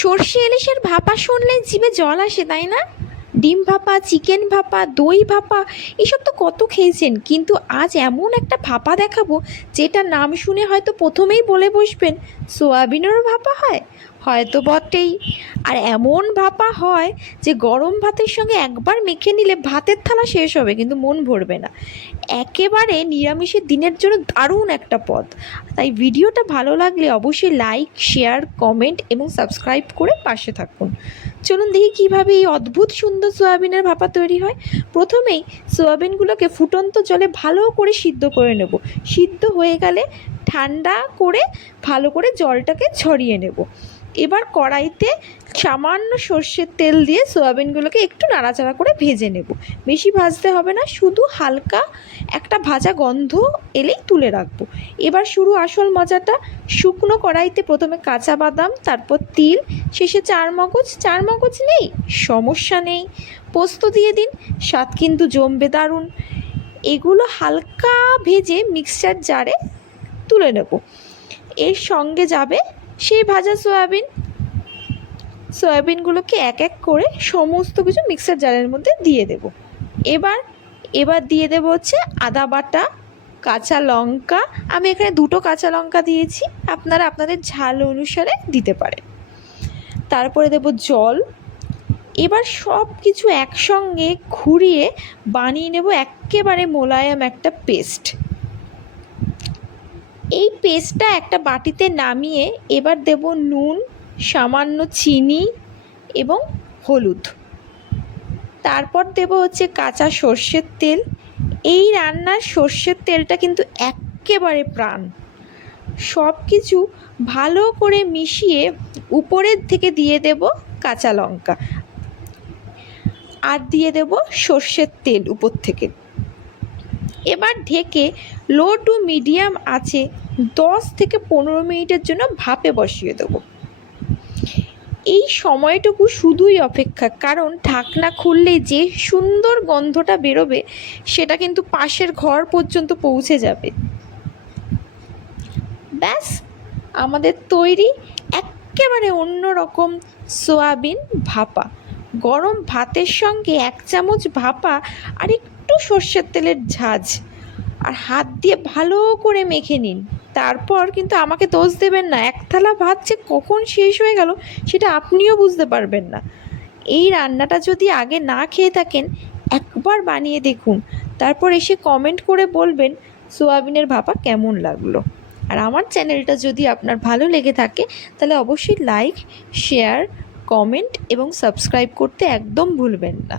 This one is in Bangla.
সর্ষে ইলিশের ভাপা শুনলেই জিভে জল আসে, তাই না? ডিম ভাপা, চিকেন ভাপা, দই ভাপা, এসব তো কত খেয়েছেন, কিন্তু আজ এমন একটা ভাপা দেখাবো যেটার নাম শুনে হয়তো প্রথমেই বলে বসবেন সোয়াবিনেরও ভাপা হয়। হয়তো বটেই। আর এমন ভাপা হয় যে গরম ভাতের সঙ্গে একবার মেখে নিলে ভাতের থালা শেষ হবে কিন্তু মন ভরবে না। একেবারে নিরামিষের দিনের জন্য দারুণ একটা পদ। তাই ভিডিওটা ভালো লাগলে অবশ্যই লাইক, শেয়ার, কমেন্ট এবং সাবস্ক্রাইব করে পাশে থাকুন। চলুন দেখি কীভাবে এই অদ্ভুত সুন্দর সোয়াবিনের ভাপা তৈরি হয়। প্রথমেই সোয়াবিনগুলোকে ফুটন্ত জলে ভালো করে সিদ্ধ করে নেব। সিদ্ধ হয়ে গেলে ঠান্ডা করে ভালো করে জলটাকে ঝরিয়ে নেব। এবার কড়াইতে সামান্য সর্ষের তেল দিয়ে সোয়াবিনগুলোকে একটু নাড়াচাড়া করে ভেজে নেব। বেশি ভাজতে হবে না, শুধু হালকা একটা ভাজা গন্ধ এলেই তুলে রাখবো। এবার শুরু আসল মজাটা। শুকনো কড়াইতে প্রথমে কাঁচা বাদাম, তারপর তিল, শেষে চার মগজ নেই সমস্যা নেই, পোস্ত দিয়ে দিন, স্বাদ কিন্তু জমবে দারুণ। এগুলো হালকা ভেজে মিক্সচার জারে তুলে নেব। এর সঙ্গে যাবে সেই ভাজা সয়াবিনগুলোকে এক এক করে সমস্ত কিছু মিক্সার জারের মধ্যে দিয়ে দেব। এবার দিয়ে দেবো হচ্ছে আদা বাটা, কাঁচা লঙ্কা। আমি এখানে 2টো কাঁচা লঙ্কা দিয়েছি, আপনারা আপনাদের ঝাল অনুসারে দিতে পারেন। তারপরে দেব জল। এবার সব কিছু একসঙ্গে ঘুরিয়ে বানিয়ে নেব একেবারে মোলায়েম একটা পেস্ট। এই পেস্টটা একটা বাটিতে নামিয়ে এবার দেব নুন, সামান্য চিনি এবং হলুদ। তারপর দেব হচ্ছে কাঁচা সর্ষের তেল। এই রান্নার সর্ষের তেলটা কিন্তু একেবারে প্রাণ। সব কিছু ভালো করে মিশিয়ে উপরের থেকে দিয়ে দেব কাঁচা লঙ্কা আর দিয়ে দেব সর্ষের তেল উপর থেকে। এবার ঢেকে লো টু মিডিয়াম আঁচে 10 থেকে 15 মিনিটের জন্য ভাপে বসিয়ে দেবো। এই সময়টুকু শুধুই অপেক্ষা, কারণ ঢাকনা খুললেই যে সুন্দর গন্ধটা বেরোবে সেটা কিন্তু পাশের ঘর পর্যন্ত পৌঁছে যাবে। ব্যাস, আমাদের তৈরি একেবারে অন্যরকম সোয়াবিন ভাপা। গরম ভাতের সঙ্গে 1 চামচ ভাপা আর একটু সর্ষের তেলের ঝাঁঝ আর হাত দিয়ে ভালো করে মেখে নিন। তারপর কিন্তু আমাকে দোষ দেবেন না, এক থালা ভাত যে কখন শেষ হয়ে গেল সেটা আপনিও বুঝতে পারবেন না। এই রান্নাটা যদি আগে না খেয়ে থাকেন একবার বানিয়ে দেখুন, তারপর এসে কমেন্ট করে বলবেন সোয়াবিনের ভাপা কেমন লাগলো। আর আমার চ্যানেলটা যদি আপনার ভালো লেগে থাকে তাহলে অবশ্যই লাইক, শেয়ার, কমেন্ট এবং সাবস্ক্রাইব করতে একদম ভুলবেন না।